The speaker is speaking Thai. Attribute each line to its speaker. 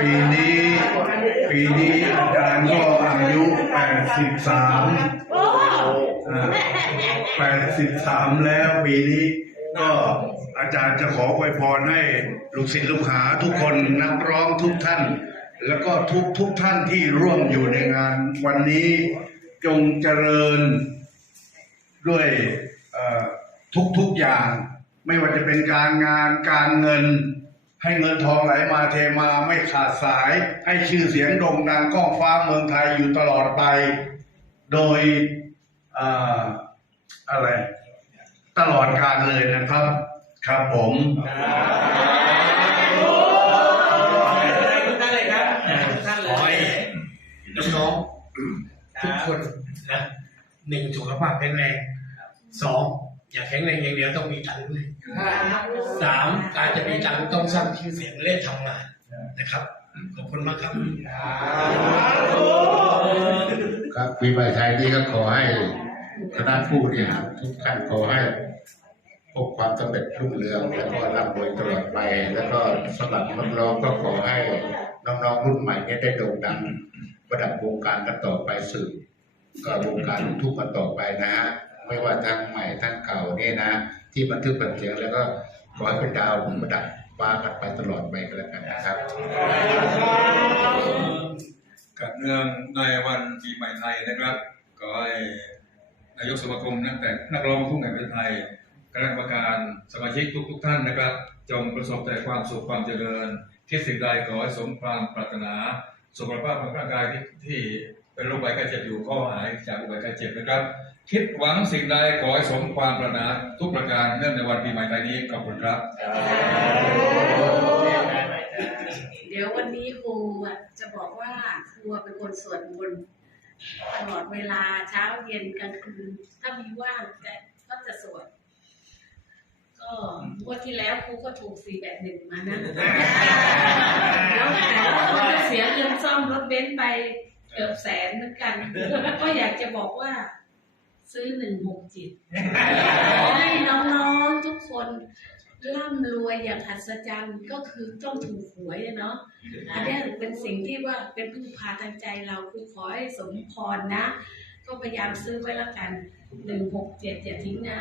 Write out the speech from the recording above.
Speaker 1: ปีนี้ ปีนี้อาจารย์ก็อายุแปดสิบสามแล้วปีนี้ก็อาจารย์จะขออวยพรให้ลูกศิษย์ลูกหาทุกคนนักร้องทุกท่าน แล้วก็ทุกทุกท่านที่ร่วมอยู่ในงานวันนี้จงเจริญด้วยเอ่อทุกอย่าง ไม่ว่าจะเป็นการงานการเงิน ให้เงินทองไหลมาเทมาไม่ขาดสาย ให้ชื่อเสียงโด่งดังก้องฟ้าเมืองไทยอยู่ตลอดไป โดยเอ่อะไร ตลอดการเลยนะครับ ครับผม
Speaker 2: ทุกท่านเลยครับท่านเลย
Speaker 3: น้องทุกคนนะหนึ่งสุขภาพแข็งแรงสอง อย่าแข็งแรงอย่างเดียวต้องมีตังค์ด้วยสามการจะมีตังค์ต้องสร้างชื่อเสียงและทำงานนะครับขอบคุณมากครับ
Speaker 4: ครับปีใหม่ไทยนี้ก็ขอให้คณะผู้บริหารทุกท่านขอให้พบความสำเร็จรุ่งเรืองแล้วก็ร่ำรวยตลอดไป แล้วก็สำหรับน้องๆก็ขอให้น้องๆรุ่นใหม่เนี่ยได้โด่งดังประดับวงการกันต่อไปสืบก็วงการลูกทุกกันต่อไปนะฮะ ไม่ว่าทั้งใหม่ทั้งเก่าเนี่ยนะ ที่บันทึกบันเสียงแล้วก็ขอให้เป็นดาวประดับฟ้ากันไปตลอดไปกันแล้วกันนะครับ
Speaker 5: กับเนื่องในวันปีใหม่ไทยนะครับ ก็ให้นายกสมาคมนักแต่งนักร้องทุ่งแห่งประเทศไทยคณะกรรมการสมาชิกทุกทุกท่านนะครับ จงประสบแต่ความสุขความเจริญคิดสิ่งใดขอให้สมความปรารถนา สุขภาพของร่างกายที่ที่เป็นโรคภัยไข้เจ็บอยู่ก็หายจากโรคภัยไข้เจ็บนะครับ คิดหวังสิ่งใดขอให้สมความปรารถนาทุกประการเนื่องในวันปีใหม่ไทยนี้ขอบคุณครับ
Speaker 6: เดี๋ยววันนี้ครูอะจะบอกว่าครูเป็นคนสวดมนต์ตลอดเวลาเช้าเย็นกลางคืน ถ้ามีว่างจะก็จะสวด ก็งวดที่แล้วครูก็ถูกสี่แบบหนึ่งมานะ แล้วแต่ว่าครูก็เสียเงินซ่อมร ถเบนซ์ไปเกือบแสนเหมือนกัน ก็อยากจะบอกว่า ซื้อหนึ่งหกจิตให้น้องๆทุกคนร่ำรวยอย่างอัศจรรย์ก็คือต้องถูกหวยเนาะอันนี้เป็นสิ่งที่ว่าเป็นพึ่งพาทางใจเราคือขอให้สมพรนะ ก็พยายามซื้อไว้ละกันหนึ่งหกเจ็ดอย่าทิ้งนะ